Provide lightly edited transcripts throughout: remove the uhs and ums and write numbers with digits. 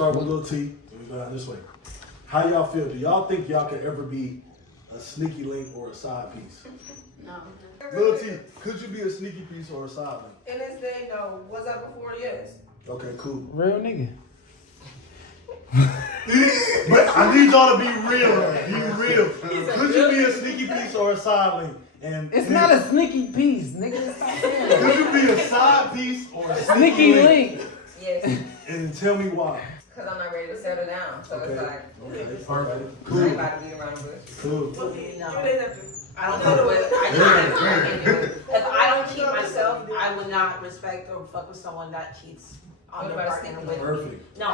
start with Lil T, and we go down this way. How y'all feel? Do y'all think y'all could ever be a sneaky link or a side piece? No. Lil T, could you be a sneaky piece or a side link? In this day, no. Was I before? Yes. Okay, cool. Real nigga. But I need y'all to be real. Be real. Could you be a sneaky piece or a side link? And It's not a sneaky piece, nigga. Stop saying that. Could you be a side piece or a Sneaky link. Yes. And tell me why. Because I'm not ready to settle down. So Okay. it's like, Okay, perfect. I ain't Cool. about to be around the bush. Cool. No. I don't know the way. If I don't cheat myself, I would not respect or fuck with someone that cheats on their partner with me. Perfect. No. I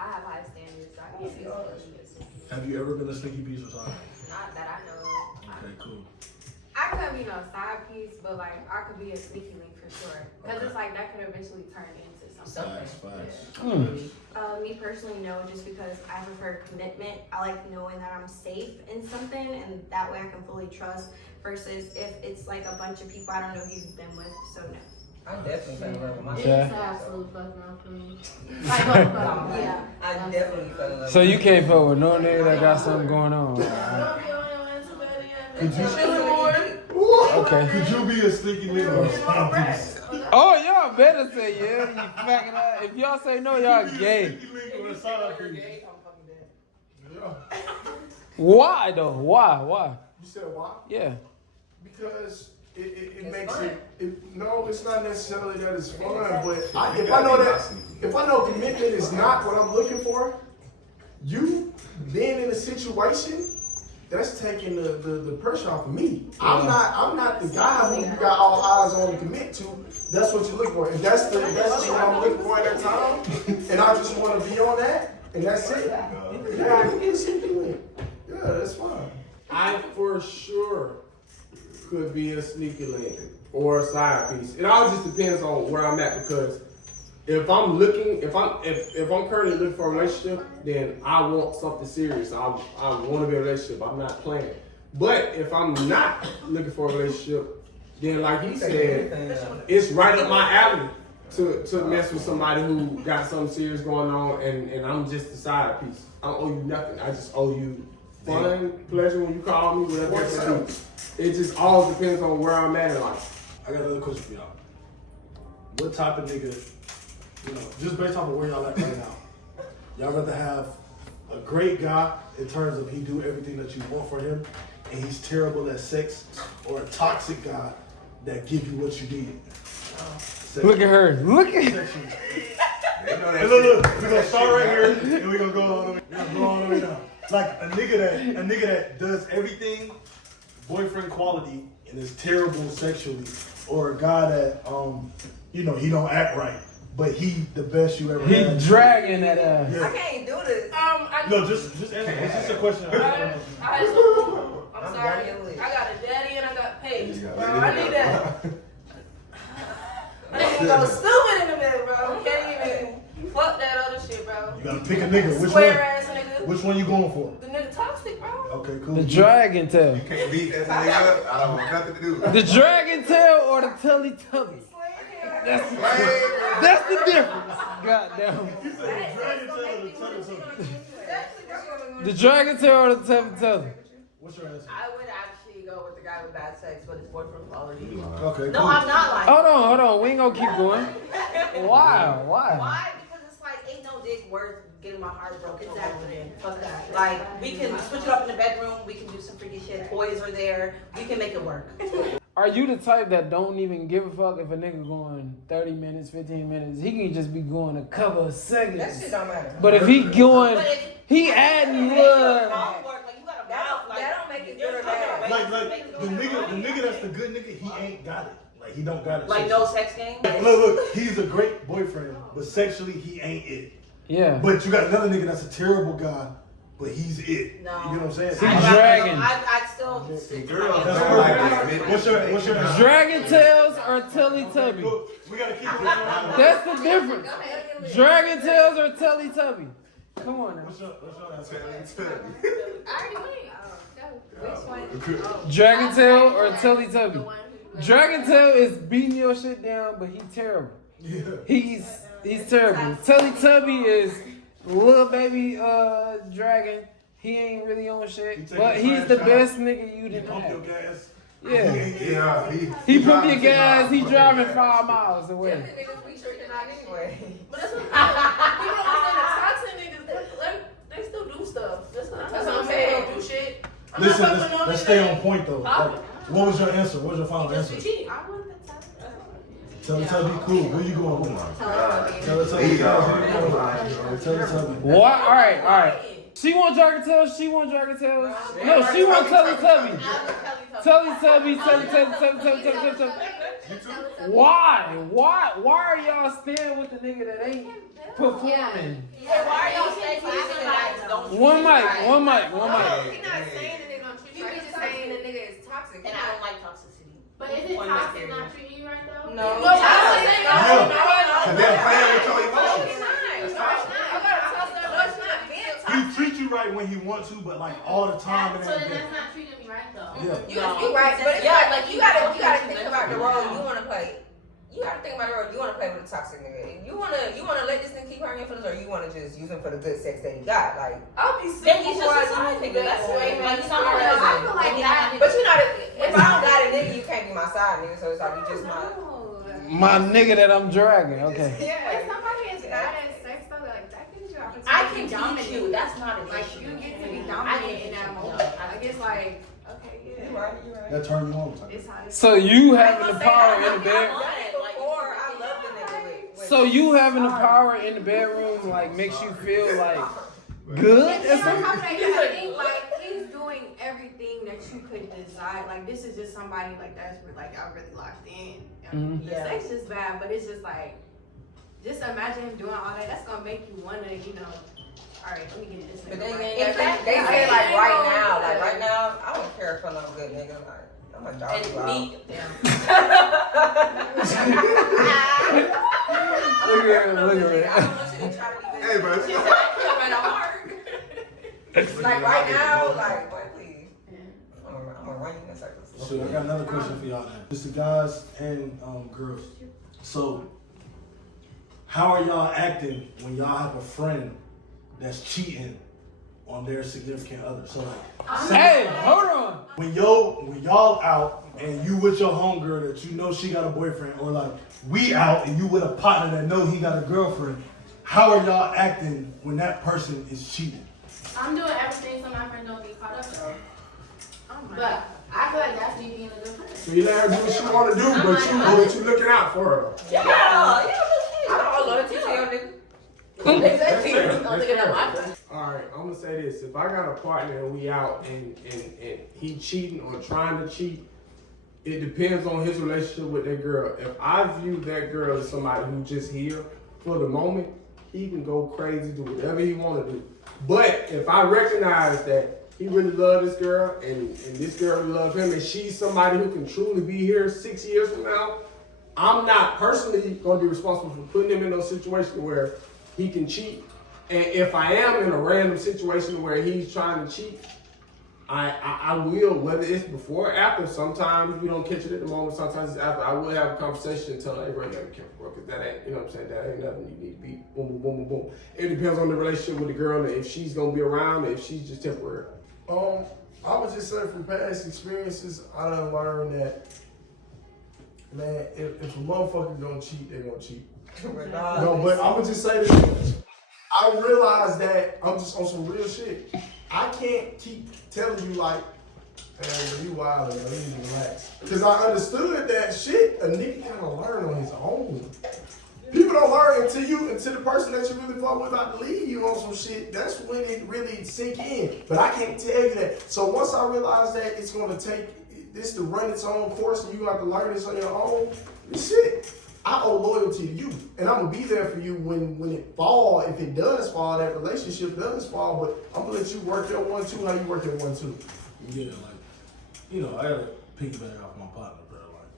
have high standards. I can't be sneaky. Have you ever been a sneaky piece or something? Not that I know of. Okay, cool. I couldn't be no side piece, but like I could be a sneaky link for sure. Because it's like that could eventually turn into something. Facts. Me personally, no, just because I prefer commitment. I like knowing that I'm safe in something, and that way I can fully trust. Versus if it's like a bunch of people I don't know who you've been with, so no. I definitely fell in love with myself. Yeah. It's an absolute fuck no for me. Like, yeah. I definitely fell in love So you can't fuck with no nigga that got something going on. Okay. Could you be a sneaky link or a side piece? Oh, y'all better say yeah, you fucking ass. If y'all say no, y'all gay. Sneaky link or a side piece? Why though? Why? You said why? Yeah. Because it It's makes fun. no, it's not necessarily that it's fun, but if I know commitment is not what I'm looking for, you being in a situation, that's taking the pressure off of me. I'm not the guy who you got all eyes on to commit to. That's what you're looking for. If that's just what I'm looking for at that time, and I just want to be on that, and that's it. Yeah, I can get something. Yeah, that's fine. I for sure could be a sneaky link or a side piece. It all just depends on where I'm at, because if I'm currently looking for a relationship, then I want something serious. I want to be in a relationship. I'm not playing. But if I'm not looking for a relationship, then like he said, it's right up my alley to mess with somebody who got something serious going on, and I'm just a side piece. I don't owe you nothing. I just owe you fun, pleasure when you call me, whatever you have to do. It just all depends on where I'm at in life. I got another question for y'all. What type of nigga, just based off of where y'all at right now, y'all rather have a great guy in terms of he do everything that you want for him, and he's terrible at sex, or a toxic guy that give you what you need? Look at her. Look at her. Hey, look, we're gonna start right here, and we're gonna go all the way down. Like a nigga that does everything boyfriend quality and is terrible sexually, or a guy that he don't act right, but he the best you ever had. He dragging that ass. Yeah. I can't do this. No, just answer. It's just a question. I'm sorry. I got a daddy and I got Paige. Bro, I need that. I need to go stupid in the middle, bro. Can't even fuck that other shit, bro. You gotta pick a nigga. Which Square one? ass nigga. Which one you going for? The nigga toxic, bro. Okay, cool. The dragon tail. You can't beat that nigga. I don't want nothing to do with it. The dragon tail or the Teletubby? That's the difference. Goddamn. The dragon tail or the Teletubby? What's your answer? I would actually go with the guy with bad sex, but his boyfriend quality. Okay, cool. No, I'm not lying. Hold on. We ain't gonna keep going. Why? Why? Because it's like, ain't no dick worth getting my heart broken. Exactly. Fuck that. Like, we can switch it up in the bedroom. We can do some freaky shit. Toys are there. We can make it work. Are you the type that don't even give a fuck if a nigga going 30 minutes, 15 minutes? He can just be going a couple of seconds. That shit don't matter. But if he going, he adding That don't make it good or bad. Like the nigga that's the good nigga, he ain't got it. Like he don't got it. Like no sex game? Look, he's a great boyfriend, but sexually he ain't it. Yeah. But you got another nigga that's a terrible guy, but he's it. No. You know what I'm saying? He's dragging. I'd still. Girls That's don't like perfect. it. What's your answer? Dragon tails or Teletubby? We gotta keep it. That's the difference. Dragon tails or Teletubby? Come on now. What's your answer? I already went. Which one? Dragon tail or Teletubby? Dragon tail is beating your shit down, but he's terrible. Yeah. He's He's terrible. Teletubby is little baby dragon. He ain't really on shit, but he's the best nigga you didn't Pump your have. gas. Yeah. Yeah, He pump your gas. He driving 5 miles away. Them niggas be tricking out anyway. But that's what people don't understand. The toxic niggas, they still do stuff. That's what I'm saying. They do shit. I'm Listen, not fucking let's stay on point though. Like, what was your answer? What was your final answer? cheating. I want the Teletubby, cool. Where you going with? Teletubby. Teletubby, Teletubby. What? All right. She want Dragon Tales. She want Dragon Tales. No, she want Teletubby. Teletubby. Why? Why are y'all staying with the nigga that ain't performing? Yeah, why are y'all saying like don't One mic. He's not saying that they don't treat you right. He's just saying the nigga is toxic. and I don't like toxicity. But is it toxic not treating you right though? No. No, Cause they're playing with your emotions. He treats you right when he wants to, but like all the time. So then that's not treating me right though. Yeah. You right, but it's like you gotta think about the role you wanna play. You gotta think about the role you wanna play with a toxic nigga. You wanna let this thing keep hurting your feelings, or you wanna just use him for the good sex that he got. Like I'll be Then he's just a side nigga. That's the way he's not my I husband. feel like that. but you know if I don't got a nigga, you can't be my side nigga, so it's like you just My nigga that I'm dragging. Okay. If somebody is bad at sex though, like that gives you opportunity. I can teach you. That's not an Like issue. you get to be dominant in that moment. Like it's like, okay, yeah. You right. That turn you on. It's how it's So you having the power in the bed. Before I love the nigga with So you having the power in the bedroom like makes you feel like good? It's like he's doing everything that you could desire. Like this is just somebody like that's like y'all really locked in. Mhm. The sex is bad, but it's just like, just imagine him doing all that. That's gonna make you wanna, all right, let me get this. But nigga then right. they say like right now, I don't care for no good nigga. Like I'm a dog. And me, Look at it. Hey, bro. Like right now, like boy, please. I'm gonna run you in circles. So I got another question for y'all now. It's the guys and girls. So how are y'all acting when y'all have a friend that's cheating on their significant other? So like, Hey, hold on. when y'all out and you with your homegirl that you know she got a boyfriend, or like we out and you with a partner that know he got a girlfriend, how are y'all acting when that person is cheating? I'm doing everything so my friend don't get caught up though. But I feel like that's me being a good friend. So you let her do what she wanna do, but you looking out for her. Yeah, I don't loyalty to your nigga. Exactly. Don't think about my friend. Alright, I'm gonna say this. If I got a partner and we out and he cheating or trying to cheat, it depends on his relationship with that girl. If I view that girl as somebody who just here for the moment, he can go crazy, do whatever he wanna do. But if I recognize that he really loves this girl and this girl really loves him and she's somebody who can truly be here 6 years from now, I'm not personally gonna be responsible for putting him in those situations where he can cheat. And if I am in a random situation where he's trying to cheat, I will, whether it's before or after. Sometimes you don't catch it at the moment, sometimes it's after. I will have a conversation and tell her, hey bro, you gotta be careful, bro, because that ain't, you know what I'm saying, that ain't nothing you need to be boom, boom, boom, boom, boom. It depends on the relationship with the girl, and if she's gonna be around, and if she's just temporary. I would just say from past experiences, I done learned that, man, if a motherfucker gonna cheat, they gonna cheat. No, but I'm gonna just say this. I realized that I'm just on some real shit. I can't keep telling you like, man, you wild, man, you need to relax. Because I understood that shit, a nigga gotta learn on his own. People don't learn until the person that you really fuck with about to leave you on some shit. That's when it really sink in. But I can't tell you that. So once I realized that it's gonna take this to run its own course and you have to learn this on your own, this shit, I owe loyalty to you. And I'm gonna be there for you when it fall, if it does fall, that relationship does fall, but I'm gonna let you work your 1-2 how you work your 1-2. Yeah, like, I gotta piggyback off my partner, bro. Like,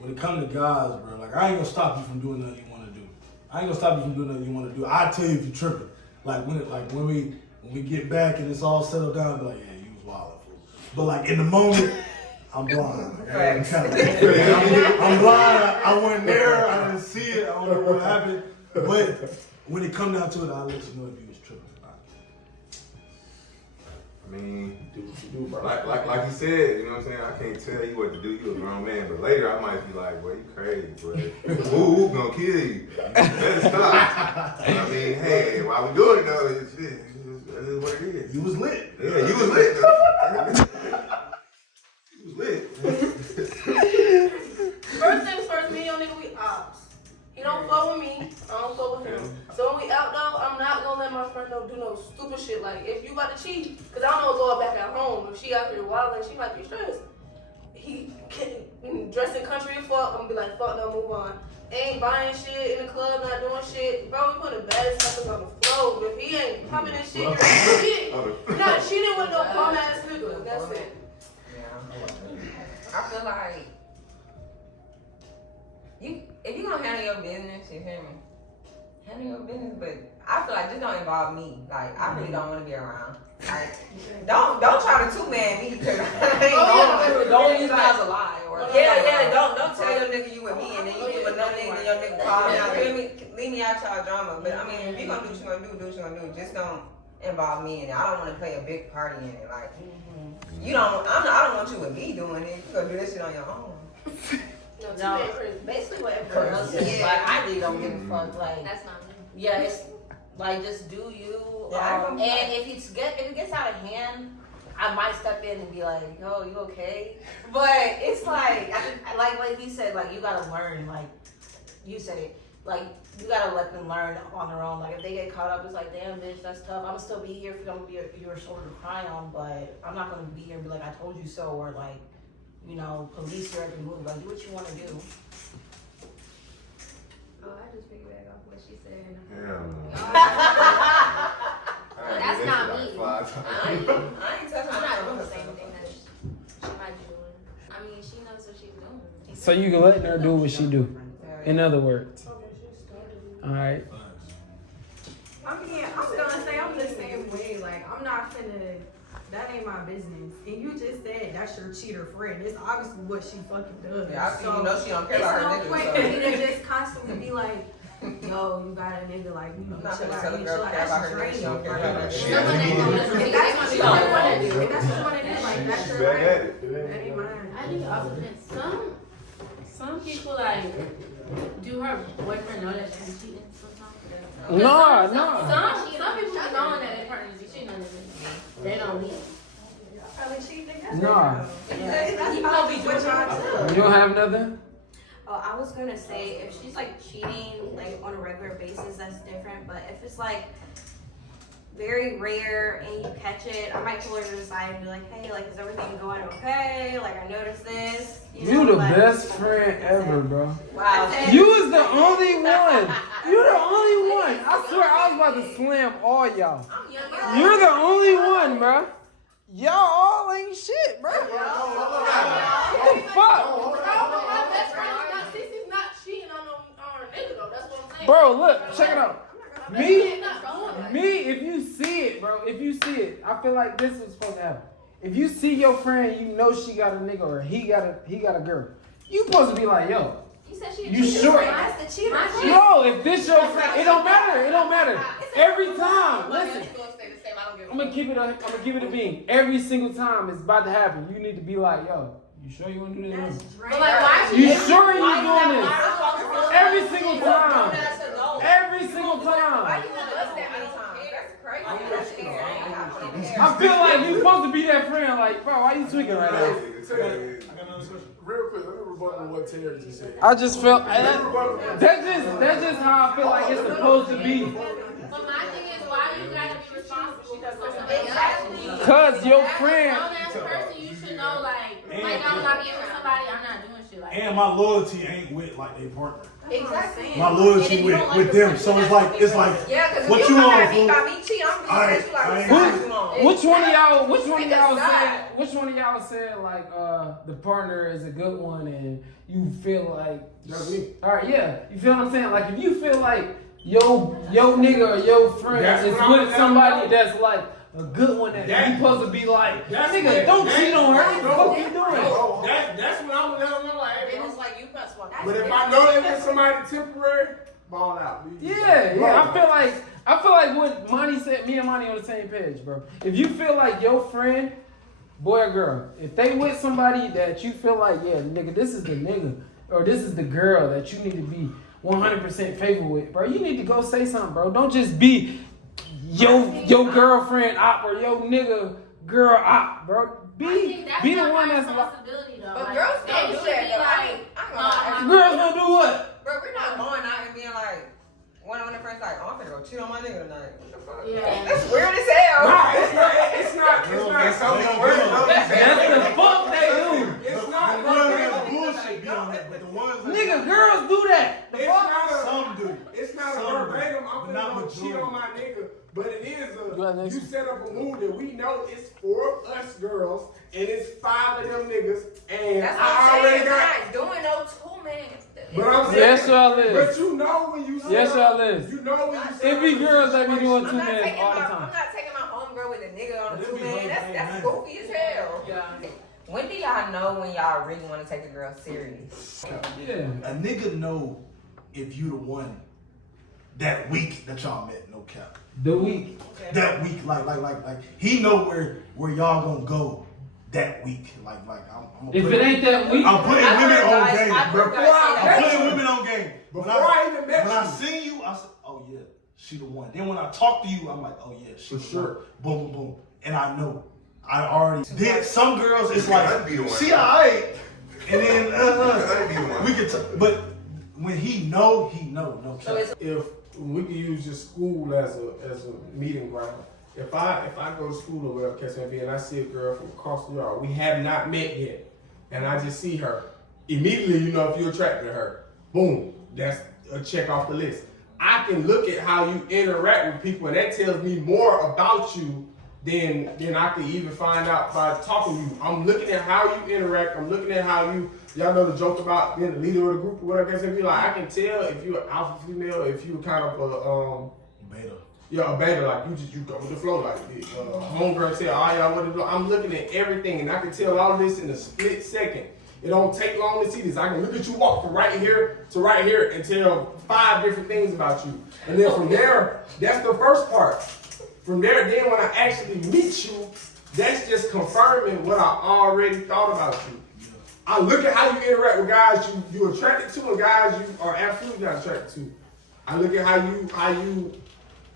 when it comes to guys, bro, like, I ain't gonna stop you from doing nothing you wanna do. I ain't gonna stop you from doing nothing you wanna do. I tell you if you're tripping. Like, when we get back and it's all settled down, I'll be like, yeah, you was wildin', fool. But like, in the moment, I'm blind. Like, I'm blind. I wasn't there. I didn't see it. I don't know what happened. But when it come down to it, I'll let you know if you was tripping or not. I mean, Do what you do, bro. like you said, you know what I'm saying? I can't tell you what to do. You a grown man, but later I might be like, "Boy, you crazy, but who gonna kill you? You better stop." I mean, hey, while we doing it though, it's shit. That is what it is. You was lit. Yeah, you was lit though. You was lit. First things first, me and your nigga, we ops. He don't fuck with me, I don't fuck with him. So when we out though, I'm not gonna let my friend do no stupid shit. Like if you about to cheat, cause I don't know what's going back at home. If she out here wilding, she might be stressed. He dressing country as fuck, I'm gonna be like, fuck no, move on. Ain't buying shit in the club, not doing shit. Bro, we put the baddest suckers on the floor. But if he ain't popping this shit, you're not cheating with no bum ass nigga. That's it. Yeah. I feel like if you gonna handle your business, you feel me? Handle your business, but I feel like this don't involve me. Like I really don't want to be around. Like don't try to two-man me because I ain't Don't use that as a lie. Or don't tell your nigga you with me and then you get with no nigga and your nigga call me out. Leave me out y'all drama. But I mean, if you gonna do what you gonna do what you gonna do. Just don't involve me in it. I don't want to play a big party in it. Like you don't. I don't want you with me doing it. You gonna do this shit on your own. No, basically what everyone else is. Like, I really don't give a fuck. Like, That's not me. yeah, it's like just do you. And if it gets out of hand, I might step in and be like, "Yo, you okay?" But it's like, like what he said, like you gotta learn. Like you said it, like you gotta let them learn on their own. Like if they get caught up, it's like, "Damn, bitch, that's tough." I'm gonna still be here for them to be your shoulder to cry on, but I'm not gonna be here and be like, "I told you so," or like, you know, police your every move. Like, do what you want to do. Oh, I just piggyback off what she said. Hell no. That's not me. I ain't touching I'm not doing my the same thing that she might be doing. I mean, she knows what she's doing. So you can let her do what she do. In other words. All right. I mean, I'm gonna say I'm the same way. Like, I'm not finna. That ain't my business. And you just said that's your cheater friend. It's obviously what she fucking does. Yeah, I see you know she don't care about her niggas. It's no point for me to just constantly be like, yo, you got a nigga, like, you know, I'm not chill gonna out, tell a chill girl out. care about That's her your niggas. She don't care about her She niggas. If that's what you want to do, if that's what you want to do, like, that's your Back at right. it. That ain't mine. I think it also depends. Some people like do her boyfriend know that she's cheating sometimes? No. Some people know that their partners be cheating on them. They don't need it. Probably cheating. That's No. That's probably what y'all do. You don't have nothing? Oh, I was gonna say if she's like cheating like on a regular basis, that's different. But if it's like very rare and you catch it, I might pull her to the side and be like, "Hey, like, is everything going okay? Like, I noticed this." You the like, best friend ever, bro. Wow. You was the only one. You're the only one. I swear I was about to slam all y'all. You're the only one, bro. Y'all all ain't shit, bro. What the fuck? My best friend is not, Cece's not cheating on her nigga though. That's what I'm saying. Bro, look, check it out. She's not doing that. Me, if you see it, bro, if you see it, I feel like this is supposed to happen. If you see your friend, you know she got a nigga or he got a girl. You supposed to be like, yo. You said she. You sure? That's the cheater. No, if this your friend, it don't matter. It don't matter. Every time, listen. I'm gonna keep it a being. Every single time it's about to happen, you need to be like, yo, you sure you wanna do this? But like, why You sure you doing this? Every single time. Every single time. I feel like you supposed to be that friend. Like, bro, why you tweaking right now? I got another question. Real quick, let me rebuttal what Terry just said. I just felt that's just how I feel like it's supposed to be. But my thing is, why do you gotta be responsible for somebody else? Cause your friend. Grown ass person, you should know, like I'm not being with somebody, I'm not doing shit like that. And my loyalty ain't with like they partner. Exactly. My loyalty with them. So it's like Yeah, because what if you you come on, at me fool? by me cheating, I'm just like, Which one of y'all side. said? Which one of y'all said like the partner is a good one and you feel like? That's me. All right, yeah. You feel what I'm saying? Like if you feel like your nigga or your friend That's is what I'm with saying. somebody that's like a good one that you supposed to be like, nigga, don't cheat on her. What the fuck you doing? That's what I'm gonna let them know. Like, hey, And bro. it's like you press one. But if I know that it's somebody temporary, ball out. Yeah. I feel like what Monty said. Me and Monty on the same page, bro. If you feel like your friend, boy or girl, if they with somebody that you feel like, yeah, nigga, this is the nigga or this is the girl that you need to be 100% faithful with, bro, you need to go say something, bro. Don't just be your girlfriend op or your nigga girl op, bro. Be the one that's responsibility though. But like, girls don't do that though. Girls gonna do what? Bro, we're not going out and being like, one of the friends like, oh, I'm gonna go cheat on my nigga tonight. What the fuck? Yeah. That's weird as hell. It's not something weird. That's the fuck they do. It's not bullshit be on that, but the ones that Nigga, girls do that. The fuck? some do. It's not a Some verbatim. do, I'm but not gonna cheat majority. on my nigga, but it is Right, you set up a move that we know it's 4 of us girls and it's 5 of them niggas, and That's what I I'm already saying. got. We're not doing no 2 man. But I'm saying, Yes, y'all is. but you know when you Yes, set up- y'all is. You know when you set It be up a girls that be doing situation- 2 minutes all the I'm time. not taking my homegirl with a nigga on a This 2 be man. hoes That's ain't goofy as hell. Yeah. When do y'all know when y'all really want to take a girl serious? Yeah. A nigga know if you the one that week that y'all met, no cap. The week. That week, like he know where y'all gonna go that week. Like I'm If it ain't that week, I'm putting women on game, bro. heard guys say I'm that. putting women on game. Before I even met when I you. seen you, I said, oh yeah, she the one. Then when I talk to you, I'm like, oh yeah, she For the sure. one. Boom, boom, boom. And I know. I already did. Some girls, it's like, I'd be the one. she alright. And then, I'd be the one. we could, but when he know, no So cap. it's If we could use just school as a meeting ground. If I go to school or whatever, catch me and I see a girl from across the yard, we have not met yet, and I just see her, immediately you know if you're attracted to her. Boom, that's a check off the list. I can look at how you interact with people, and that tells me more about you than I could even find out by talking to you. I'm looking at how you interact. I'm looking at how y'all know the joke about being the leader of the group or whatever. Catch me like I can tell if you're an alpha female, if you're kind of a Beta. yeah, a baby, like you go with the flow, like homegirl tell all y'all what to do. I'm looking at everything, and I can tell all this in a split second. It don't take long to see this. I can look at you walk from right here to right here and tell 5 different things about you. And then from there, that's the first part. From there, then when I actually meet you, that's just confirming what I already thought about you. I look at how you interact with guys you're attracted to and guys you are absolutely not attracted to. I look at how you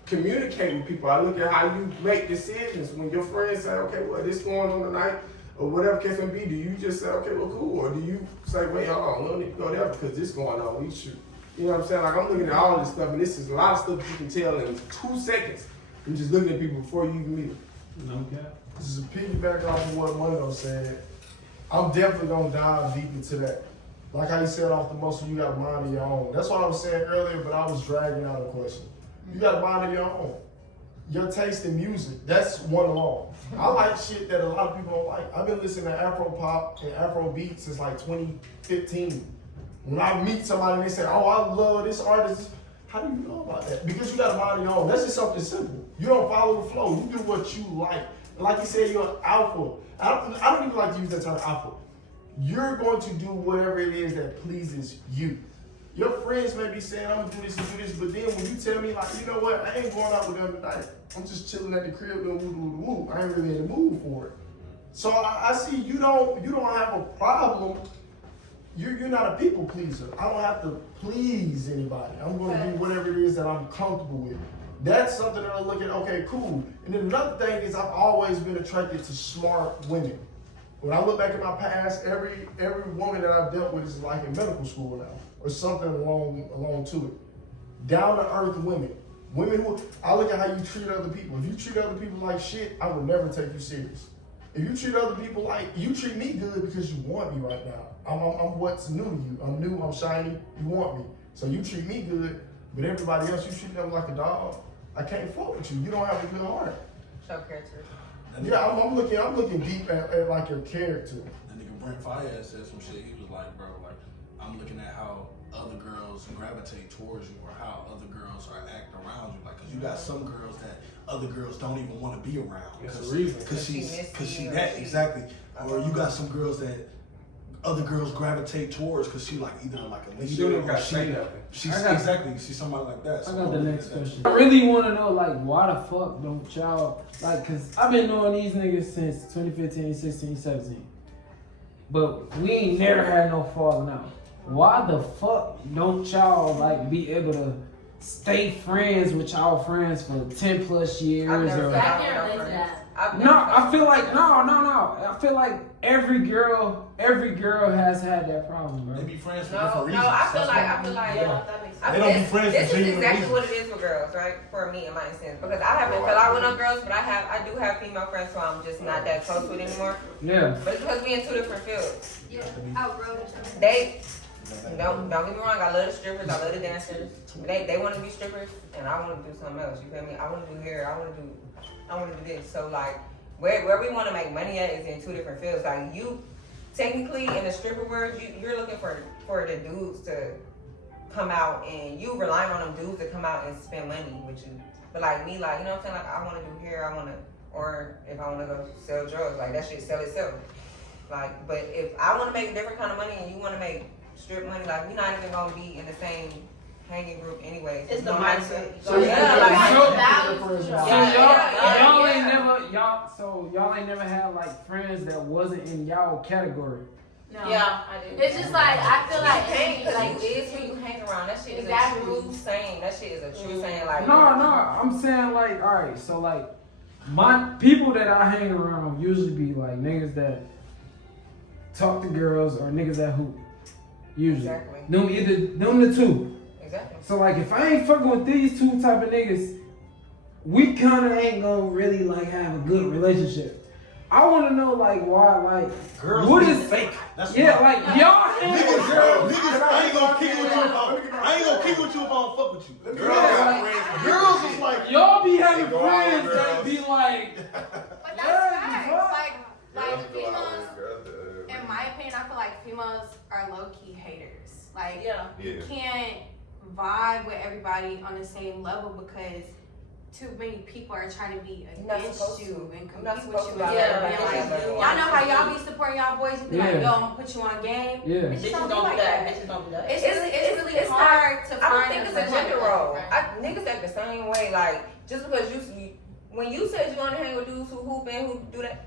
communicate with people. I look at how you make decisions. When your friends say, okay, well, this going on tonight, or whatever case may be, do you just say, okay, well, cool? Or do you say, wait, hold on, we don't need to go there because this going on, we should. You know what I'm saying? Like, I'm looking at all this stuff, and this is a lot of stuff you can tell in 2 seconds. You're just looking at people before you even meet them. no cap. This is a piggyback off of what Mondo said. I'm definitely gonna dive deep into that. Like how you said off the muscle, you got a mind of your own. That's what I was saying earlier, but I was dragging out a question. You got a mind of your own. Your taste in music, that's one alone. I like shit that a lot of people don't like. I've been listening to Afro pop and Afro beat since like 2015. When I meet somebody and they say, oh, I love this artist, how do you know about that? Because you got a mind of your own. That's just something simple. You don't follow the flow. You do what you like. And like you said, you're an alpha. I don't even like to use that term alpha. You're going to do whatever it is that pleases you. Your friends may be saying, I'm gonna do this and do this, but then when you tell me, like, you know what, I ain't going out with them tonight. I'm just chilling at the crib doing woo. I ain't really in the mood for it. So I see you don't have a problem. You're not a people pleaser. I don't have to please anybody. I'm gonna do whatever it is that I'm comfortable with. That's something that I look at, okay, cool. And then another thing is I've always been attracted to smart women. When I look back at my past, every woman that I've dealt with is like in medical school now, or something along to it. Down to earth women. Women who, I look at how you treat other people. If you treat other people like shit, I would never take you serious. If you treat other people like, you treat me good because you want me right now. I'm what's new to you. I'm new, I'm shiny, you want me. So you treat me good, but everybody else, you treat them like a dog. I can't fuck with you. You don't have a good heart. show character. Yeah, I'm looking deep at like your character. That nigga Brent Fayez said some shit. He was like, bro, like, I'm looking at how other girls gravitate towards you or how other girls are acting around you. Like, cause you got some girls that other girls don't even want to be around. That's the reason. Cause she that, exactly. Or you got some girls that other girls gravitate towards because she like either like a She leader don't or got say nothing. she's I got- exactly she's somebody like that. I got the next question. I really want to know, like, why the fuck don't y'all, like, cause I've been knowing these niggas since 2015, 16, 17. But we ain't never had no falling out. Why the fuck don't y'all, like, be able to stay friends with y'all friends for 10 plus years? I've never Or, found I can't no relate to friends. that. I've no, never I found feel no like, friends. no. I feel like every girl has had that problem, bro. They be friends for No, different reasons. I feel That's like, why- I feel like, Yeah, that makes sense. They don't be friends for This is genuine exactly reasons. what it is for girls, right? For me, in my instance, because I haven't fell out with no girls, but I do have female friends who I'm just not that close with anymore. Yeah. But it's because we in two different fields. Yeah, outgrown each other. They don't get me wrong. I love the strippers. I love the dancers. They want to be strippers, and I want to do something else. You feel me? I want to do hair. I want to do this. So like, where we want to make money at is in two different fields. Like you, technically in the stripper world, you're looking for the dudes to come out, and you relying on them dudes to come out and spend money with you. But like me, like you know what I'm saying? Like I want to do hair. Or if I want to go sell drugs, like that shit sell itself. Like, but if I want to make a different kind of money and you want to make strip money, like we're not even gonna be in the same hanging group anyway. It's the mindset. So yeah, like, y'all ain't never had like friends that wasn't in y'all category. No. Yeah, I do. It's just like, I feel like like it is when you hang around. That shit is Exactly. a true saying. That shit is a true saying. Like No, I'm saying like, all right, so like, my people that I hang around usually be like niggas that talk to girls or niggas that hoop. Usually, Exactly. them the two. Exactly. So like, if I ain't fucking with these two type of niggas, we kind of ain't gonna really like have a good relationship. I want to know like why like Girls what be is fake. That's yeah why. like y'all hang with girls. Niggas, I ain't gonna kick with you if I don't fuck with you. Girls got friends. Girls is like Y'all be having They go out with friends that girls. be like, But that's Yeah, facts. Like Girls go out females, with girls. in my opinion, I feel like females are low-key haters. Like Yeah. you can't vibe with everybody on the same level because too many people are trying to be You're not against supposed you to. and You're not compete with supposed you. to. Yeah, And right. like, y'all know how y'all be supporting y'all boys. You be like, Yeah. yo, I'm gonna put you on game. yeah. Bitches Bitches don't be don't like do that. that. Bitches don't do that. It's really it's hard to I don't find think it's a a gender friend. role. Niggas act the same way. Like just because when you said you want to hang with dudes who hoop and who do that,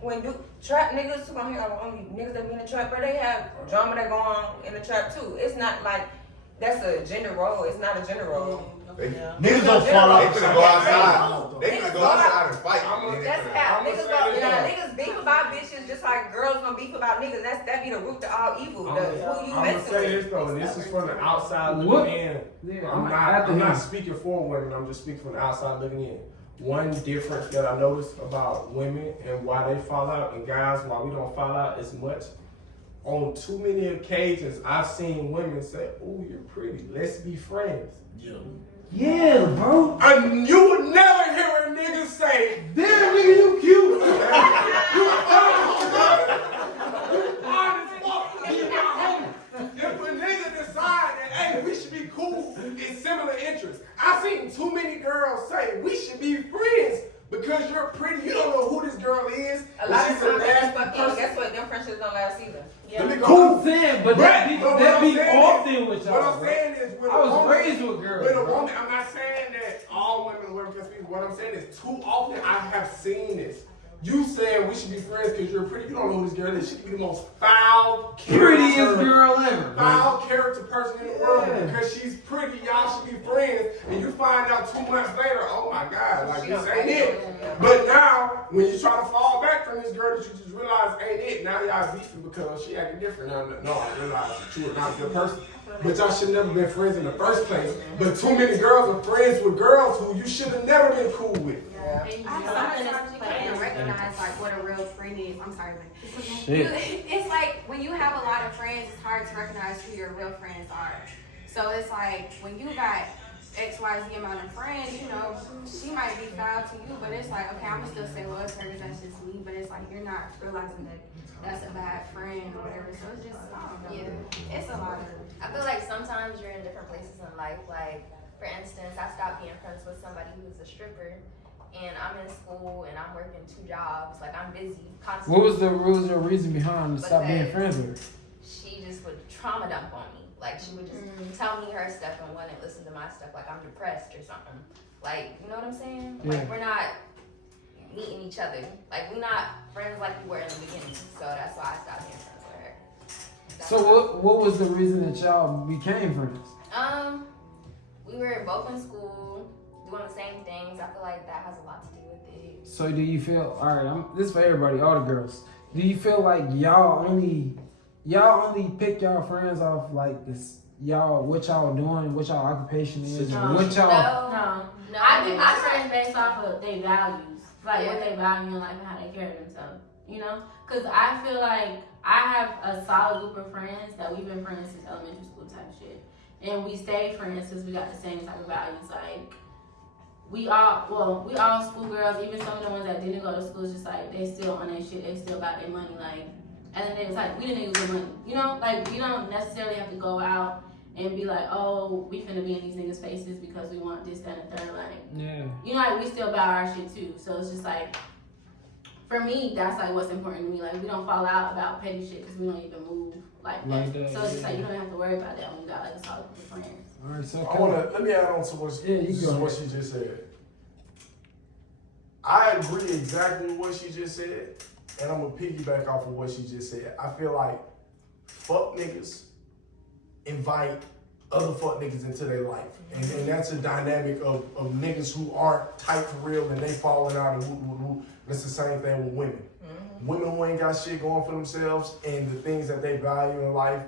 trap niggas who gonna hang out with only niggas that be in the trap, but they have drama that go on in the trap too. It's not like that's a gender role. It's not a gender role. niggas don't fall They out. finna go outside. They finna go outside and fight. That's how I'ma niggas say go. this though. Niggas beef about bitches just like girls gonna beef about niggas. That be the root to all evil. Who you I'm gonna messing say with? this though, and this is from the outside What? looking in. Yeah, I'm not speaking for women. I'm just speaking from the outside looking in. One difference that I noticed about women and why they fall out, and guys why we don't fall out as much. On too many occasions, I've seen women say, "Oh, you're pretty. Let's be friends." Yeah, bro. And you would never hear a nigga say, Damn, nigga, you cute. if a nigga decide that, hey, we should be cool in similar interests. I've seen too many girls say we should be friends because you're pretty. You don't know who this girl is. A lot She's of a times, nasty fucking, person. guess what? Them friendships don't last either. Let me go. Cool saying, but that be But what I'm saying often with y'all. What I'm bro. saying is, when I was a woman, raised with girls, When a bro. woman, I'm not saying that all women can speak. What I'm saying is, too often I have seen this. You saying we should be friends because you're pretty. You don't know who this girl is. She could be the most foul, Prettiest character- girl ever. foul character person in the world Yeah. because she's pretty. Y'all should be friends, and you find out 2 months later, oh my God, like She this don't ain't like it. it. But now, when you try to fall back from this girl that you just realize ain't it, now y'all beefing because she acting different. No, I realize that you are not a good person. But y'all should never been friends in the first place. But too many girls are friends with girls who you should have never been cool with. Yeah. I feel like sometimes you can't recognize like what a real friend is. I'm sorry, but Shit. it's like when you have a lot of friends, it's hard to recognize who your real friends are. So it's like when you got XYZ amount of friends, you know, she might be foul to you, but it's like, okay, I'm gonna still say love to her because that's just me, but it's like you're not realizing that that's a bad friend or whatever. So it's just, I don't know. Yeah. It's a lot of. I feel like sometimes you're in different places in life. Like, for instance, I stopped being friends with somebody who's a stripper, and I'm in school and I'm working 2 jobs. Like, I'm busy constantly. What was the reason behind stop being friends with her? She trauma dump on me. Like she would just tell me her stuff and wouldn't listen to my stuff. Like I'm depressed or something. Like, you know what I'm saying? Yeah. Like we're not meeting each other. Like we're not friends like we were in the beginning. So that's why I stopped being friends with her. So what was the reason that y'all became friends? We were both in school, doing the same things. I feel like that has a lot to do with it. So do you feel, all right, this is for everybody, all the girls. Do you feel like y'all only pick y'all friends off like this, what y'all doing, what y'all occupation is, what y'all... No. I pick my friends based off of their values, like what they value in life and how they carry themselves, you know? Because I feel like I have a solid group of friends that we've been friends since elementary school type shit. And we stayed friends because we got the same type of values. Like, we all schoolgirls, even some of the ones that didn't go to school, it's just like, they still on their shit, they still got their money, like, and then it was like, we the niggas with money, you know? Like, we don't necessarily have to go out and be like, oh, we finna be in these niggas' faces because we want this, that, and the third, like, Yeah. you know, like, we still about our shit too. So it's just like, for me, that's like what's important to me. Like, we don't fall out about petty shit because we don't even move like that. So it's just like, you don't have to worry about that when you got like a solid group of friends. All right, so let me add on to what she just said. I agree exactly with what she just said, and I'm gonna piggyback off of what she just said. I feel like fuck niggas invite other fuck niggas into their life, and that's a dynamic of niggas who aren't tight for real and they falling out and woo. It's the same thing with women. Women who ain't got shit going for themselves and the things that they value in life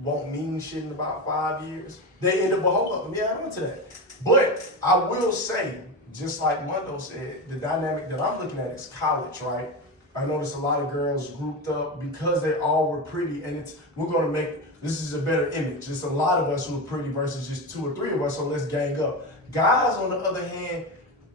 won't mean shit in about 5 years. They end up with hold up. Let me add on to that. But I will say, just like Mondo said, the dynamic that I'm looking at is college, right? I noticed a lot of girls grouped up because they all were pretty, and this is a better image. It's a lot of us who are pretty versus just 2 or 3 of us, so let's gang up. Guys, on the other hand,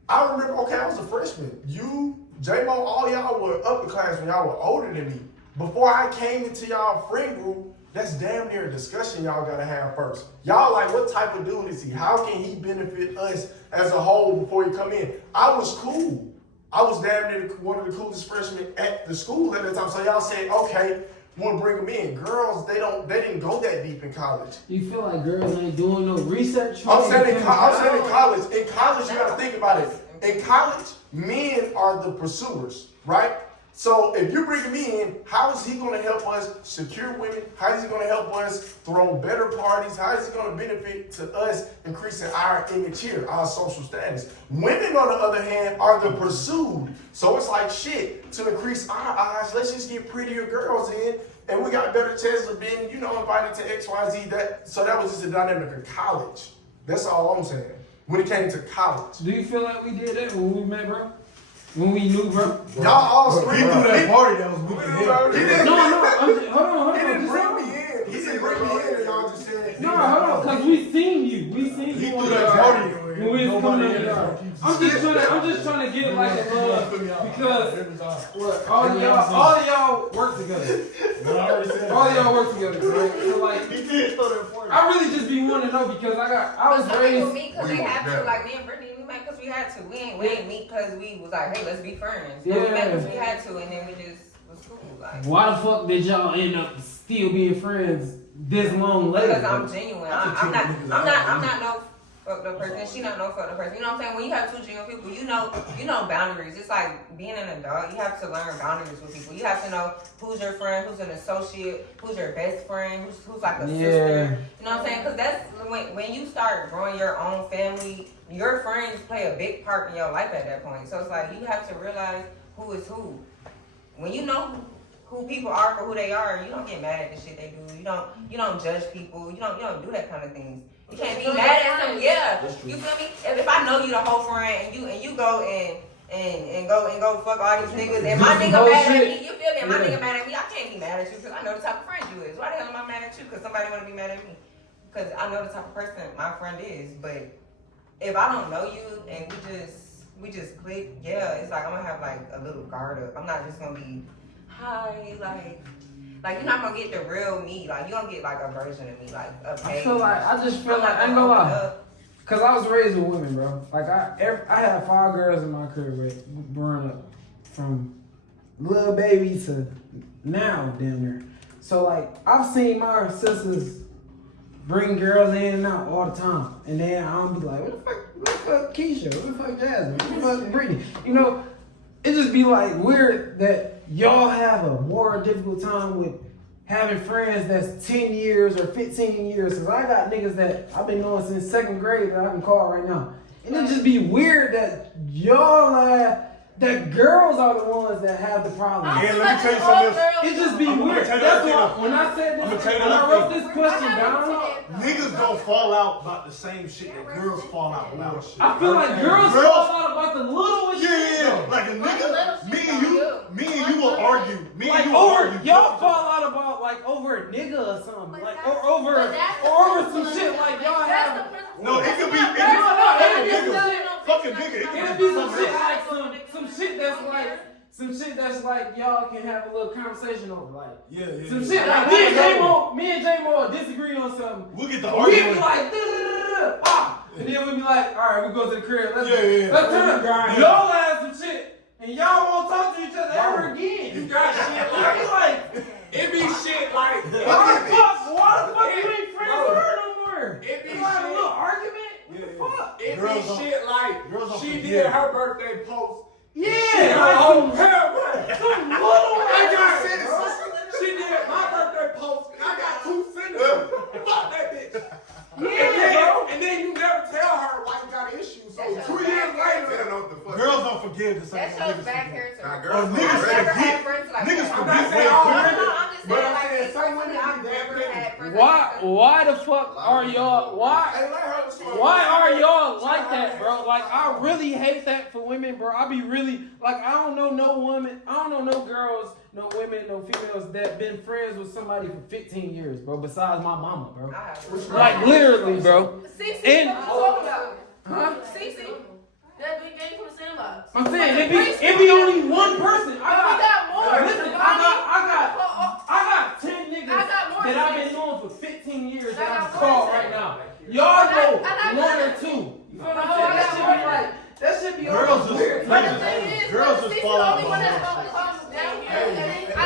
I remember, I was a freshman. You, J-Mo, all y'all were upper class when y'all were older than me. Before I came into y'all friend group, that's damn near a discussion y'all gotta have first. Y'all like, what type of dude is he? How can he benefit us as a whole before he come in? I was cool. I was damn near one of the coolest freshmen at the school at the time. So y'all said, okay, want to bring them in. Girls, they didn't go that deep in college. You feel like girls ain't doing no research? I'm saying in college. In college, you gotta think about it. In college, men are the pursuers, right? So if you bring me in, how is he gonna help us secure women? How is he gonna help us throw better parties? How is he gonna benefit to us increasing our image here, our social status? Women, on the other hand, are the pursued. So it's like, shit, to increase our eyes, let's just get prettier girls in, and we got better chances of being, invited to XYZ. So that was just a dynamic of college. That's all I'm saying. When it came to college. Do you feel like we did that when we met, bro? When we knew, bro? Y'all all screamed through that party that was moving No, hold on. He didn't bring me in. He didn't bring me in, and y'all just said. No, hold on, because we seen you. We seen you on that party when we was coming in the yard. I'm just trying to get like a love because all of y'all work together. All of y'all work together, right? So like, he did throw that party. I really just be wanting to know because I was raised. Me because they had to, like me and Brittany, we met because we had to. We ain't meet because we was like, hey, let's be friends. No, we met because we had to, and then we just was cool. Like, why the fuck did y'all end up still being friends this long later? Because I'm genuine. I'm not no fucked up person. She not no fucked up person. You know what I'm saying? When you have 2 genuine people, you know boundaries. It's like being an adult. You have to learn boundaries with people. You have to know who's your friend, who's an associate, who's your best friend, who's like a sister. You know what I'm saying? Because that's when you start growing your own family, your friends play a big part in your life at that point. So it's like you have to realize who is who. When you know who people are for who they are, you don't get mad at the shit they do. You don't judge people. You don't do that kind of things. You can't be mad at them. Yeah, you feel me? If I know you the whole friend and you go and go fuck all these niggas and my nigga mad at me, you feel me? And my nigga mad at me, I can't be mad at you because I know the type of friend you is. Why the hell am I mad at you? Because somebody want to be mad at me? Because I know the type of person my friend is. But if I don't know you and we just click, yeah, it's like I'm gonna have like a little guard up. I'm not just gonna be hi, like you're not gonna get the real me. Like you gonna get like a version of me, like a page. I just feel like I ain't gonna lie. Cause I was raised with women, bro. Like I had 5 girls in my career growing up, from little baby to now, damn near. So like I've seen my sisters bring girls in and out all the time, and then I'll be like, what the fuck Keisha, what the fuck Jasmine, what the fuck Brittany, you know, it just be like weird that y'all have a more difficult time with having friends that's 10 years or 15 years, cause I got niggas that I've been knowing since 2nd grade that I can call right now, and it just be weird that y'all that girls are the ones that have the problem. Yeah, let me tell you something else. It just be weird. That's why when I said this, when I wrote this question down, niggas don't fall out about the same shit that girls fall out about. I feel like girls fall out about the littlest shit. Yeah. Like a nigga, me and you will argue. Me and you will argue. Y'all fall out about like over a nigga or something, like or over some shit like y'all have. No, it could be fucking nigga. It could be some shit like some shit that's like y'all can have a little conversation over, like some shit like me and J-Mo disagree on something. We'll get the argument. We'll be like and then we'll be like, all right, we go to the crib. Let's turn up. Y'all have some shit and y'all won't talk to each other ever again. You got shit like it be shit like why the fuck you ain't friends with her no more? It be shit. A little argument? What the fuck? It be shit like she did her birthday post. Yeah, she did my birthday post, and I got 2 sentences. Fuck that bitch. And then you never tell her why you got an issue. So 2 years later, girls don't forgive the same. That shows bad character. Niggas forget. Niggas forget. Why the fuck are y'all? Why are y'all like that, bro? Like I really hate that for women, bro. I be really like I don't know no woman, I don't know no girls, no women, no females that been friends with somebody for 15 years, bro. Besides my mama, bro. Like literally, bro. And That big game from the sandbox. I'm saying it be only one person. I got 10 niggas that I've been knowing for 15 years that I can call right now. Y'all know 1 or 2. You feel what I'm saying? That should be girls just weird. girls just fall out. I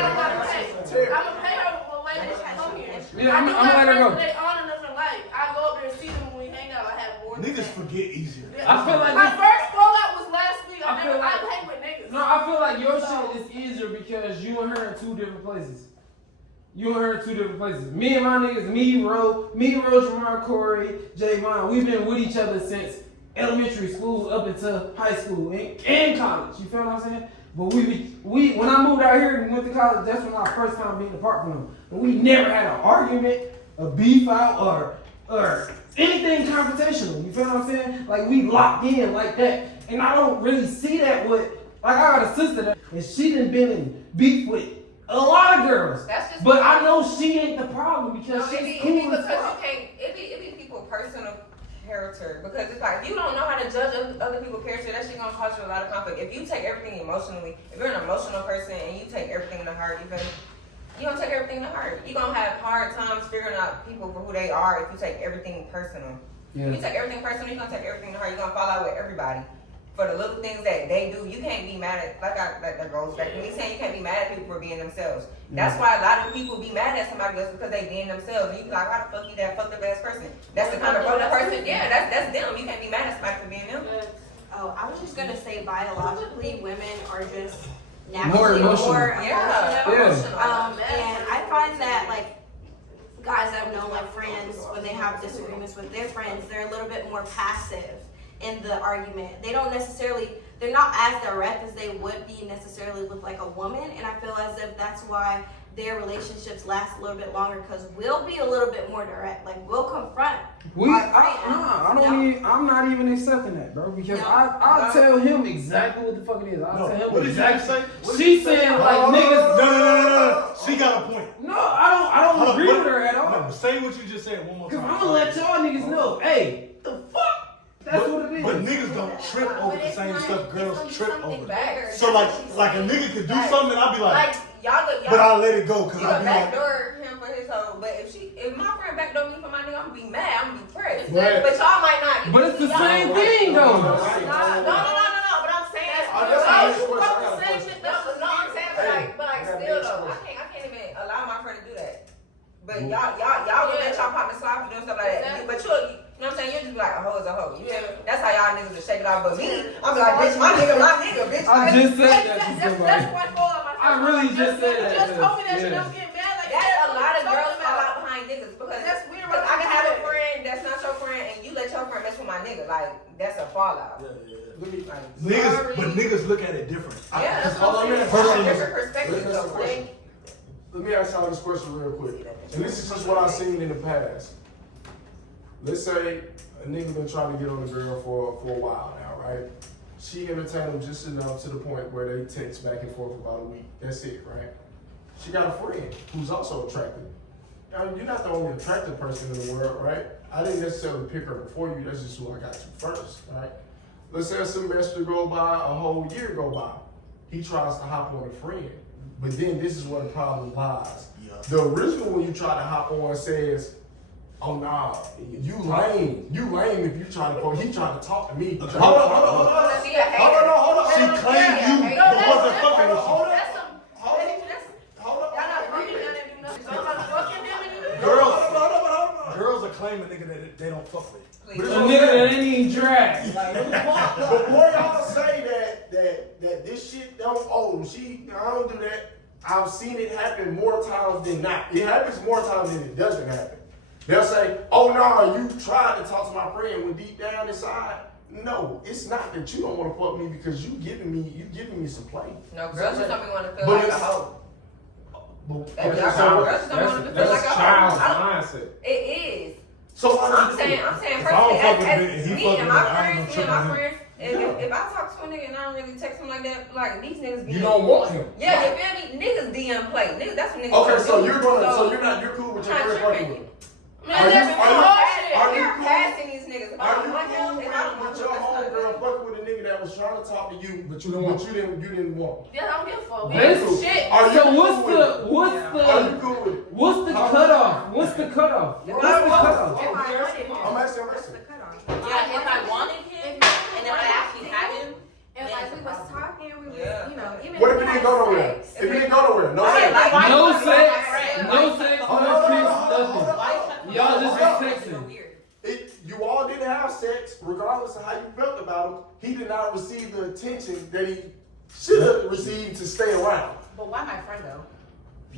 don't gotta pay. I'ma pay her for way when she come here. Yeah, I'm gonna let her go. They honor nothing like. I go up there and see them when we hang out. I have more. Niggas forget easier. I feel like my first fallout was last week. I hang with niggas. No, I feel like your shit is easier because you and her in 2 different places. Me and my niggas, me, Jamar, Corey, Javon, we've been with each other since elementary school up until high school and college. You feel what I'm saying? But we when I moved out here and went to college, that's when our first time being apart from them. And we never had an argument, a beef out, or anything confrontational. You feel what I'm saying? Like we locked in like that. And I don't really see that with, like I got a sister that, and she done been in beef with a lot of girls. But I know she ain't the problem because she's cool as fuck. It be people personal character, because it's like if you don't know how to judge other people's character, that shit gonna cause you a lot of conflict. If you take everything emotionally, if you're an emotional person and you take everything to heart, you don't take everything to heart. You're gonna have hard times figuring out people for who they are if you take everything personal. Yeah. If you take everything personal, you're gonna take everything to heart. You're gonna fall out with everybody. For the little things that they do, you can't be mad at, that goes back to me saying you can't be mad at people for being themselves. That's why a lot of people be mad at somebody else because they being themselves. And you be like, why the fuck you that fucked up ass person? That's the kind of person, yeah, that's them. You can't be mad at somebody for being them. Oh, I was just gonna say biologically, women are just naturally more emotional. And I find that like guys I've known, like friends, when they have disagreements with their friends, they're a little bit more passive in the argument. They're not as direct as they would be necessarily with like a woman, and I feel as if that's why their relationships last a little bit longer, because we'll be a little bit more direct. Like we'll confront I'm not even accepting that, bro, because I'll tell him exactly what the fuck it is. I'll tell him exactly. She's saying like niggas. No. She got a point. No, I don't agree with her at all. No, say what you just said one more time. Cause I'm gonna let y'all niggas know, hey, the fuck? That's what it is. But niggas don't trip over the same stuff girls trip over. So like a nigga could do something and I'll be like but I'll let it go because I'll be like, backdoor him for his hoe. But if my friend backdoor me for my nigga, I'm gonna be mad. I'm gonna be pressed. Right. But y'all might not. But it's the same thing though. No. But I'm saying I'm saying, but still though, I can't even allow my friend to do that. But y'all would let y'all partner slide for doing stuff like that. But you know what I'm saying? You just be like, a hoe is a hoe. You feel me? That's how y'all niggas will shake it off. But me, I'm like, bitch, my nigga, bitch. I just said that to That's somebody. what for my I really just said that. Just told me that she don't get mad like That's that. a lot of girls fall out behind niggas because That's weird. I can have a friend that's not your friend and you let your friend mess with my nigga. Like, that's a fallout. Niggas look at it different. Yeah, that's All I'm what I'm saying. saying. Different perspectives though. Let me ask y'all this question real quick. And this is just what I've seen in the past. Let's say a nigga been trying to get on a girl for a while now, right? She entertained him just enough to the point where they text back and forth about a week. That's it, right? She got a friend who's also attractive. Now, you're not the only attractive person in the world, right? I didn't necessarily pick her before you. That's just who I got you first, right? Let's say a semester go by, a whole year go by. He tries to hop on a friend. But then this is where the problem lies. Yeah. The original when you try to hop on says, oh nah, you lame. You lame if you try to go. He trying to talk to me. Hold on. She claimed you wasn't fucking with you. Girls are claiming nigga that they don't fuck with. A nigga that ain't even drag. Before y'all say that this shit don't I don't do that. I've seen it happen more times than not. It happens more times than it doesn't happen. They'll say, oh no, you tried to talk to my friend when deep down inside. No, it's not that you don't want to fuck me because you giving me some play. No, girls just don't want to feel like a hoe. That's That's child's mindset. It is. So I'm saying personally, as me and my friends, if I talk to a nigga and I don't really text him like that, like these niggas be. You don't want him. Yeah, you feel me? Niggas DM play. Niggas, that's what niggas. Okay, so you're cool with your friend fucking with him. Are you passing these niggas? Are you cool with your homegirl fucking with a nigga that was trying to talk to you, but you didn't want? Yeah, I don't give a fuck. This Shit. So what's Are you cool with it? What's the cutoff? What's the cutoff? I'm asking. Yeah, if I wanted him and if I actually had him, And like we was talking, we was, you know, even What if it didn't go nowhere? If it didn't go nowhere, no sex. No sex, no pics, nothing. Y'all just be texting. You all didn't have sex, regardless of how you felt about him. He did not receive the attention that he should have received to stay around. but why my friend though?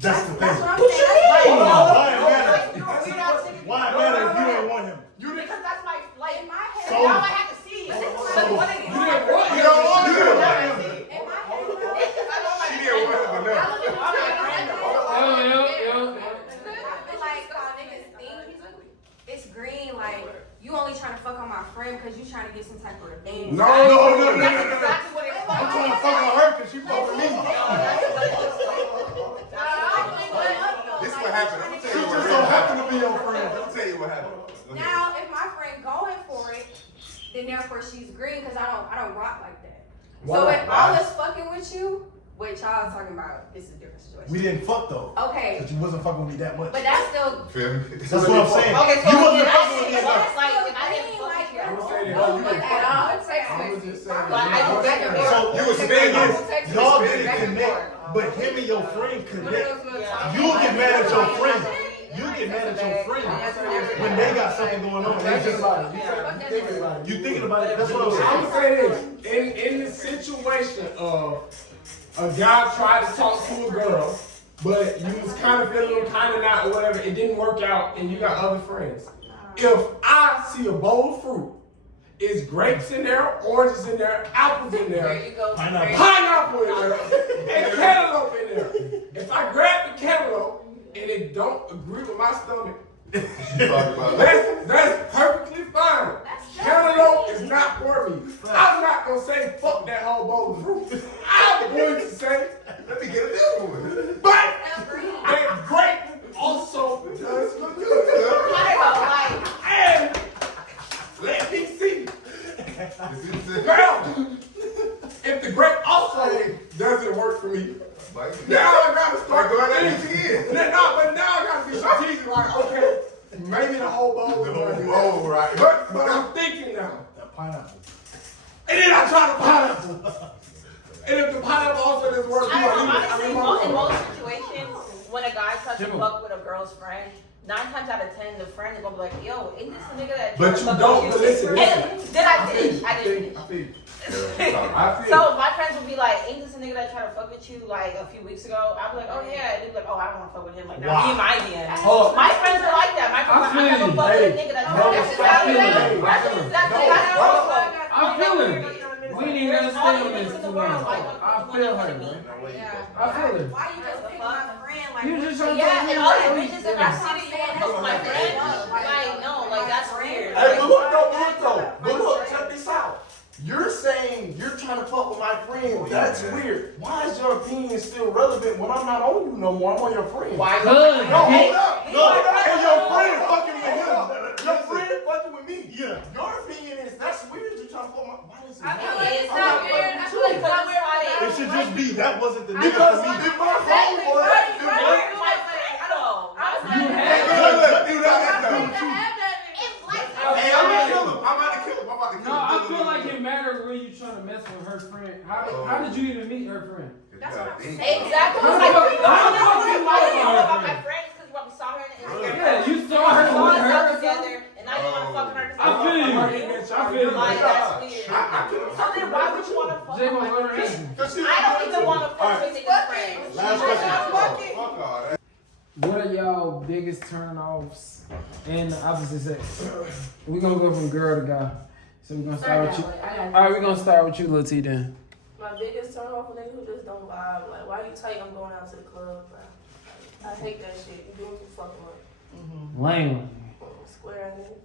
That's the thing. That's what I'm saying. Why it matter if you ain't want him? Because that's my like in my head. So- Now I have to see. You didn't What want him. She didn't She want him. didn't want him enough. Like how niggas think it's green, like you only trying to fuck on my friend because you trying to get some type of revenge. No. That's exactly what it was. I'm trying to fuck on her because she fuck with me. This is what happened. I'm She tell you what just so happened. happen to be your friend. I'll tell you what happened. Go ahead. Now, if my friend going for it, then therefore she's green because I don't rock like that. So if I was fucking with you, which y'all talking about, this is a different situation. We didn't fuck though. Okay, Because you wasn't fucking with me that much. but that's still. Feel me? That's what I'm saying. Okay, so You wasn't if I fucking with me didn't enough. fuck, like if I didn't fuck Like, with you, I'm saying no, that you didn't at fuck. all. I was just saying. Like, I do back and forth. So You was the thing spinning. is, y'all didn't connect, but him and your friend connect. You get mad at your friend. You get mad at your friend when they got something going on. They just like, you thinking about it. That's what I'm I'm saying. saying this. In the situation of a guy tried to talk to a girl, but you was kind of feeling him, kind of not, or whatever, it didn't work out, and you got other friends. If I see a bowl of fruit, it's grapes in there, oranges in there, apples in there there, you go. pineapple in there, and cantaloupe in there. If I grab the cantaloupe and it don't agree with my stomach, that's perfectly fine. Cantaloupe is not for me. I'm not gonna say fuck that whole bowl of fruit. I'm going to say, Let me get a different one. but that grape also does look good. And let me see. Now, if the grape also doesn't work for me, now I gotta start going again. but now I gotta be strategic. Like, okay, maybe the whole bowl is gonna do that. Oh, right. But I'm thinking now. That pineapple. And then I try the pineapple. And if the pineapple also doesn't work, I don't know, honestly, in most situations, when a guy tries to fuck with a girl, girl's friend, 9 times out of 10, the friend is gonna be like, yo, ain't this the nigga that? But you don't. But listen. Then I finish. I didn't I finish. feel. So my friends would be like, ain't this a nigga that tried to fuck with you like a few weeks ago? I'd be like, oh yeah. And they'd be like, oh, I don't want to fuck with him. Like, now me and my DM. Oh. My friends are like that. My friends are like, I never fuck with a nigga that tried to I feel it. We need to understand this too much. I feel her, man. I feel it. Why you just pick my friend? Like, You just trying to Yeah, and all tell me. these bitches in my city, you want to fuck with my friend? Like, no, like that's weird. Hey, but look, but look, check this out. You're saying you're trying to fuck with my friend. That's weird. Why is your opinion still relevant when I'm not on you no more? I'm on your friend. Why? No, hold up. No, and your friend fucking with him. Your friend fucking with me. Yeah. Your opinion is that's weird. You're trying to fuck my. Why is it? I feel like it's not weird. I feel like it's not weird. It should just be that wasn't the nigga Because for me. if my phone was I'm about to kill him. No, I feel like it matters when you trying to mess with her friend. How did you even meet her friend? That's what I'm saying. Exactly. Like, you know about my friends because we saw her in the Instagram. Yeah, you saw her with her together, and now you want to fuck her. I feel you. I feel you. Like, that's weird. So then why would you want to fuck Jay, with what my her friend? answer? I don't even want to fuck with niggas' friends. Last question. What are y'all biggest turn-offs in the opposite sex? We're gonna go from girl to guy. So we're gonna start with you. Alright, we're gonna start with you, Lil T then. My biggest turn off for niggas who just don't vibe. Like, why you tight? I'm going out to the club, bro. I hate that shit. You doing some fucking work. Lame. Square nigga.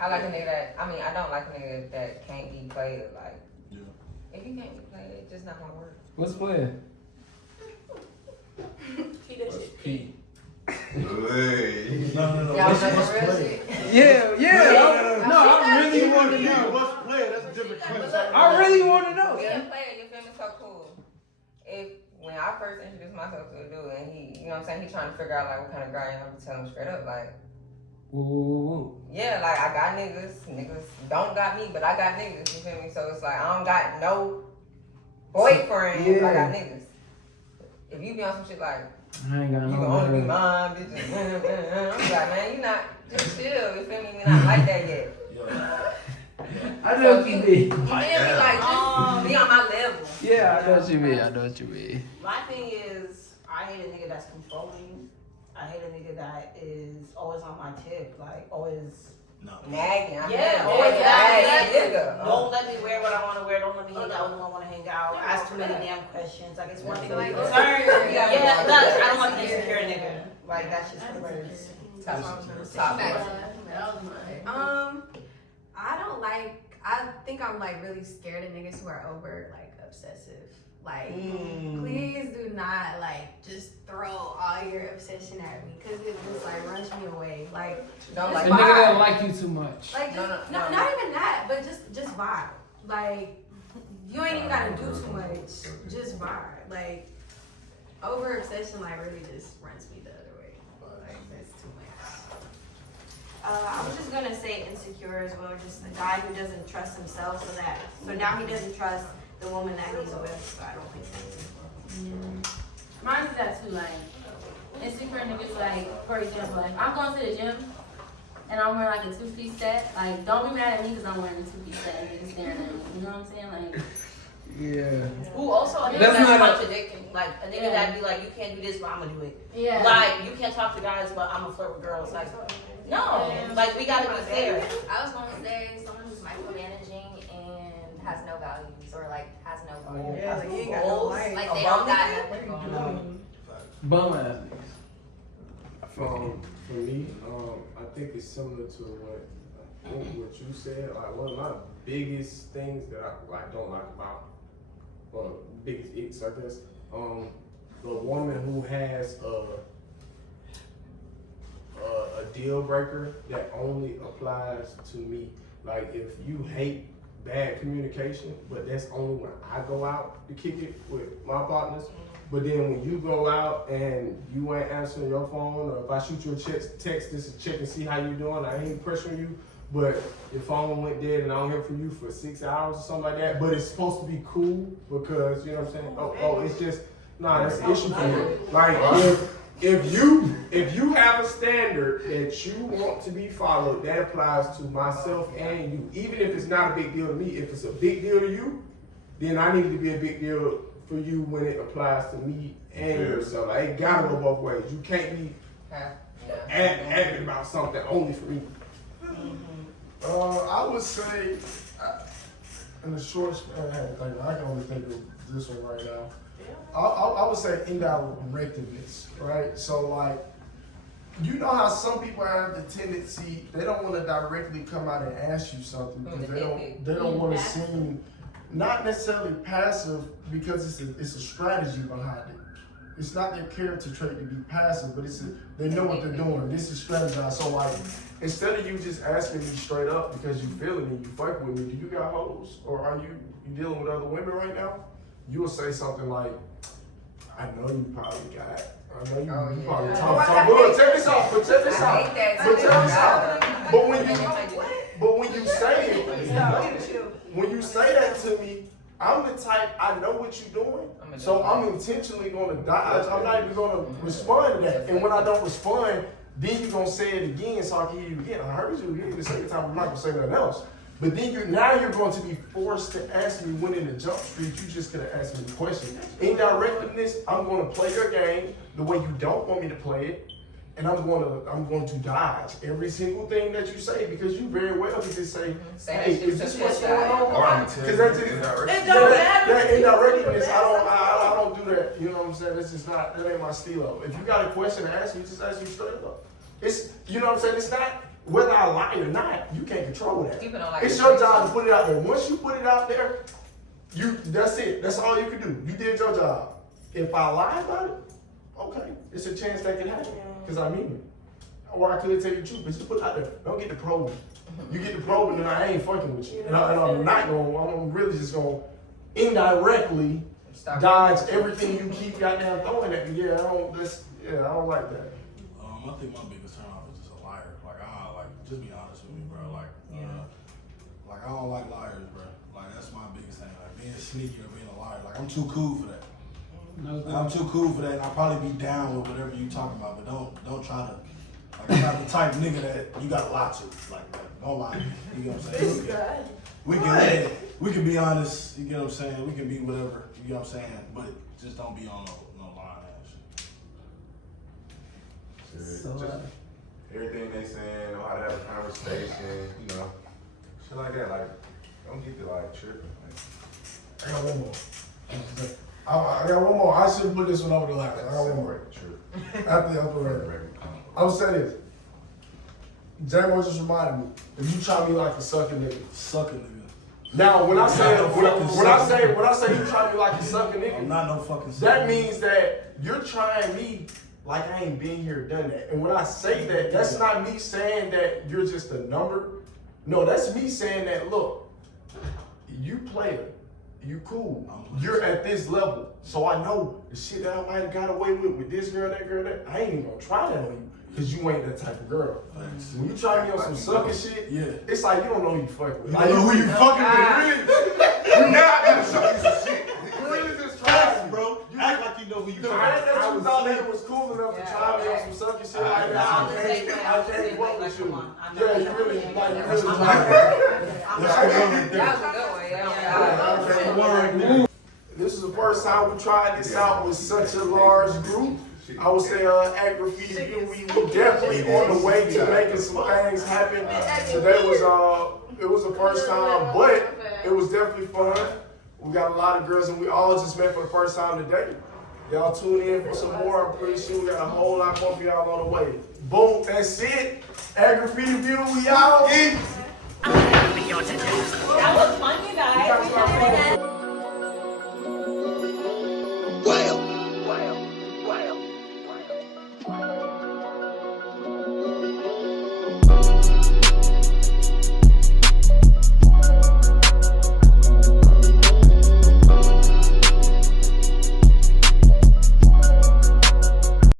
I like a nigga that, I mean, I don't like a nigga that can't be played. Like, if you can't be played, it's just not gonna work. What's playing? Keep that shit. P. No. Y'all What's know real play? shit? Yeah. No, I really want to know. What's play? That's a different question. I really want to know. Being played, you feel me? So cool. When I first introduced myself to a dude and he, you know what I'm saying, he trying to figure out like what kind of guy I am, to tell him straight up, like, Woo. yeah, like I got niggas don't got me, but I got niggas, you feel me? So it's like I don't got no boyfriend, I got niggas. If you be on some shit like, I ain't got you no can only be mine, bitch. I'm like, man, you not, just chill, you feel me? We not like that yet. I know what you mean. You feel me? Like, just be on my level. Yeah, I know what you mean. I know what you mean. My thing is, I hate a nigga that's controlling. I hate a nigga that is always on my tip, like always nagging. Always nagging. Nigga. Don't let me wear what I want to wear. Don't let me hang out when I want to hang out. Ask too many damn questions. Like it's one thing to be concerned. Yeah, I don't want to insecure a nigga. Like that's just the words. That's what I'm gonna say. I don't like. I think I'm like really scared of niggas who are over like obsessive. Like, please do not like just throw all your obsession at me because it just like runs me away. Like, don't like. A nigga don't like you too much. Like, no, not even that, but just vibe. Like, you ain't even gotta do too much. Just vibe. Like, over obsession like really just runs me the other way. Like, that's too much. I was just gonna say insecure as well, just the guy who doesn't trust himself, so now he doesn't trust the woman that he's with. So I don't think so. Mine is that too, like insecure niggas. Like for example, like I'm going to the gym and I'm wearing like a 2-piece set. Like don't be mad at me because I'm wearing a 2-piece set and you're just staring at me. You know what I'm saying? Like. Yeah. Ooh, also a nigga That's that's not contradicting. Like a nigga that be like, you can't do this, but I'm gonna do it. Yeah. Like you can't talk to guys, but I'm gonna flirt with girls. Like no. Like we gotta be fair. I was going to say someone who's micromanaging and has no values or like has no goals. Yeah, like you ain't got no life. Like they don't got nothing going on. Bum ass niggas. For me, I think it's similar to what you said. Like one of my biggest things that I like don't like about, well, biggest icks, I guess. The woman who has a deal breaker that only applies to me. Like if you hate bad communication, but that's only when I go out to kick it with my partners. But then when you go out and you ain't answering your phone, or if I shoot you a text just to check and see how you doing, I ain't pressuring you, but your phone went dead and I don't hear from you for 6 hours or something like that, but it's supposed to be cool because, you know what I'm saying? Oh, it's just, nah, that's an issue for me. Like, if you have a standard that you want to be followed, that applies to myself and you. Even if it's not a big deal to me, if it's a big deal to you, then I need to be a big deal for you when it applies to me and yourself. Like, it gotta go both ways. You can't be acting about something only for me. I would say, in the short span, I can only think of this one right now. I would say indirectiveness, right? So like, you know how some people have the tendency, they don't want to directly come out and ask you something because they don't want to seem not necessarily passive because it's a strategy behind it. It's not their character trait to be passive, but they know what they're doing. This is strategized. So like, instead of you just asking me straight up because you feeling me, you fuck with me, do you got hoes? Or are you dealing with other women right now? You will say something like, I know you probably got, I know you probably talk. But check this out, But when you say it, when you say that to me, I'm the type, I know what you're doing, so I'm intentionally gonna dodge. I'm not even gonna respond to that. And when I don't respond, then you're gonna say it again so I can hear you again. I heard you again the second time, I'm not gonna say nothing else. But then you're going to be forced to ask me when in the jump street, you just could have asked me the question. Indirectness, I'm gonna play your game the way you don't want me to play it. And I'm going to dodge every single thing that you say because you very well can just say, hey, is this what's going on? Or I'm gonna tell you. That indirectness, I don't do that. You know what I'm saying? This is not, that ain't my stilo. If you got a question to ask me, just ask me straight up. It's, you know what I'm saying? It's not whether I lie or not. You can't control that. It's your job to put it out there. Once you put it out there, that's it. That's all you can do. You did your job. If I lie about it, okay, it's a chance that can happen because I mean it. Or I could tell you the truth, but just put it out there. Don't get the probing. You get the probing, then I ain't fucking with you. And I'm really just going to indirectly dodge everything you keep goddamn throwing at me. I don't like that. I think my biggest turn off is just a liar. Just be honest with me, bro. I don't like liars, bro. That's my biggest thing. Being sneaky or being a liar. I'm too cool for that. I'm too cool for that, and I'll probably be down with whatever you talking about, but don't try to. I'm not the type of nigga that you got to lie to. Don't lie. You know what I'm saying? We can be honest. You know what I'm saying? We can be whatever. You know what I'm saying? But just don't be on no lying ass shit. Just everything they saying, know how to have a conversation, you know, shit like that. Don't get to tripping. I got one more. I got one more. I should put this one over the last. I got one more. True. After I would say this. J-Mo just reminded me. If you try me like a sucking nigga. Now, when I say you try me like a sucking nigga, I'm not no fucking sucker. That means that you're trying me like I ain't been here, done that. And when I say that, that's not me saying that you're just a number. No, that's me saying that, look, you player. You cool. You're at this level. So I know the shit that I might have got away with this girl, that girl, that. I ain't even gonna try that on you. Because you ain't that type of girl. Thanks. When you try me on some sucker shit, it's like you don't know who you fucking with. You don't know who you fucking with, really? You're not gonna show you some shit. You really just try, bro. You act like you know who you fucking I with. that you thought that it was cool enough to try me on some sucker shit like that. I can't fuck with you. Yeah, you really try. That was a good one. This is the first time we tried this out with such a large group. I would say AtGraffiti, we definitely on the way to making some things happen. Today it was the first time, but it was definitely fun. We got a lot of girls and we all just met for the first time today. Y'all tune in for some more. I'm pretty sure we got a whole lot more for y'all on the way. Boom, that's it. AtGraffiti View, we out. That was fun, you guys. Well.